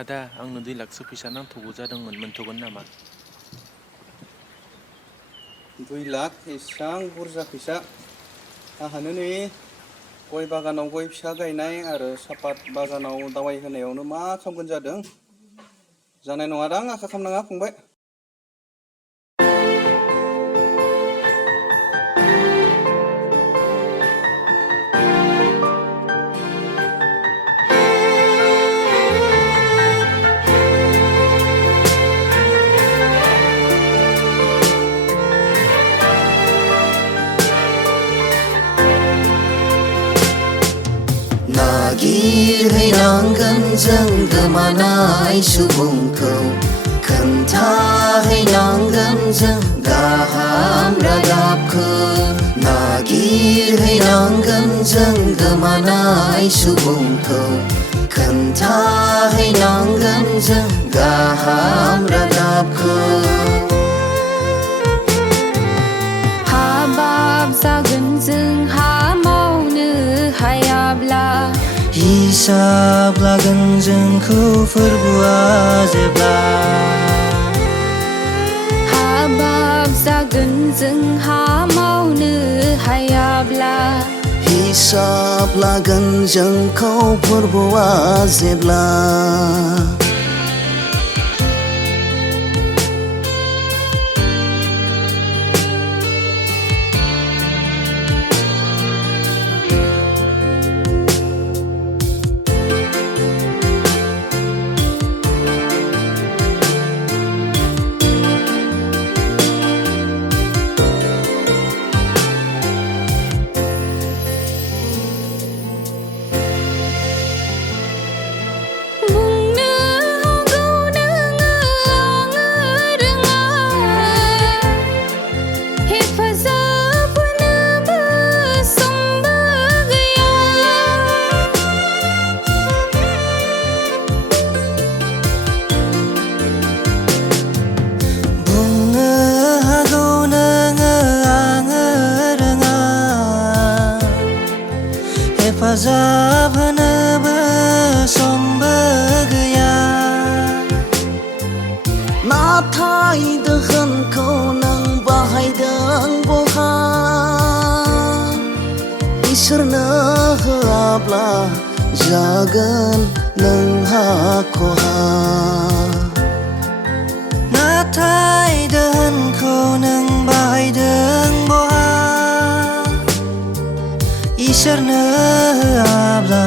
आदा आंनो 2 लाखसो फैसा नांथ'गौ जादोंमोन मोनथ'गोन नामा? 2 लाख एसां बुरजा फैसा आंहानो नै गय बागानाव गय फिसा गायनाय आरो सापात बागानाव दावाइ होनायावनो मा खालामगोन जादों। जानाय नङादां आसा खालामनाङा फंबाय। नागिरहैनांगोन जों गोमानाय सुबुंखौ खोन्थाहैनांगोन जों गाहाम रादाबखौ नागिरहैनांगोन जों गोमानाय सुबुंखौ खोन्थाहैनांगोन जों गाहाम रादाबखौ हाबाब जागोन जोंहा मावनो हायाब्ला हिसाब लागोन जोंखौ फोरबुआ जेब्ला हाबाब जागोन जोंहा मावनो हायाब्ला हिसाब लागोन जोंखौ फोरबुआ जेब्ला हेफाजाब होनोबो समबो गैया नाथाय दोहोनखौ नों बाहायदों बहा इसोरनो होआब्ला जागोन नोंहा खहा नाथाय दोहोनखौ नों बाहायदों बहा इसोरनो होआब्ला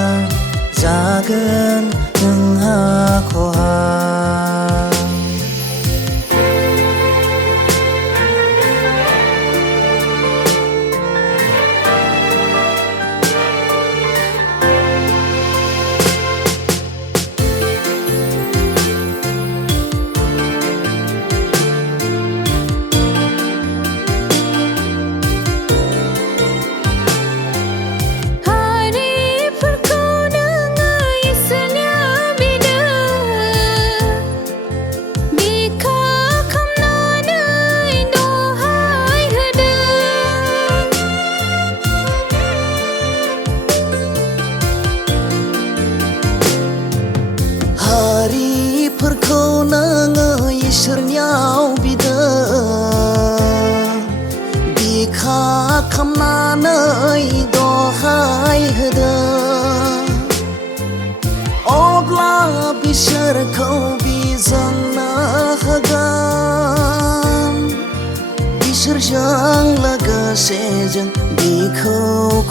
जागोन नोंहा खहा हारिफोरखौ नोङो इसोरनियाव बिदों बिखा खामनानै दहाय होदों अब्ला बिसोरखौ बिजोंनो होगोन बिसोरजों लोगोसे जों बिखौ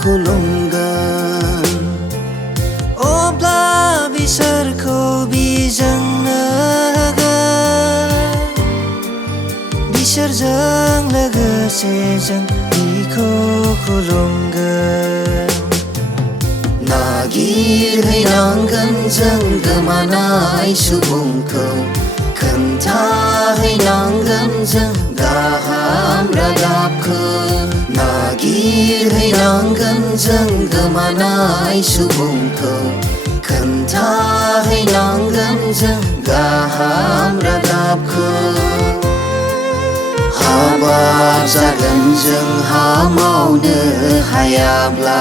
खुलुमगोन अब्ला बिसोरखौ बिजोंनो होगोन बिसोरजों लोगोसे जों बिखौ खुलुमगोन नागिरहैनांगोन जों गोमानाय सुबुंखौ खोन्थाहैनांगोन जों गाहाम रादाबखौ नागिरहैनांगोन जों गोमानाय सुबुंखौ खोन्थाहैनांगोन जों गाहाम रादाबखौ हाबाब जागोन जोंहा मावनो हायाब्ला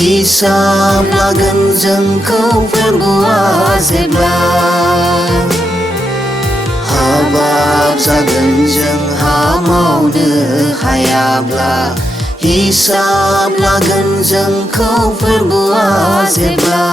हिसाब लागोन जोंखौ फोरबोआ जेब्ला हाबाब जागोन जोंहा मावनो हायाब्ला हिसाब लागोन जोंखौ फोरबोआ जेब्ला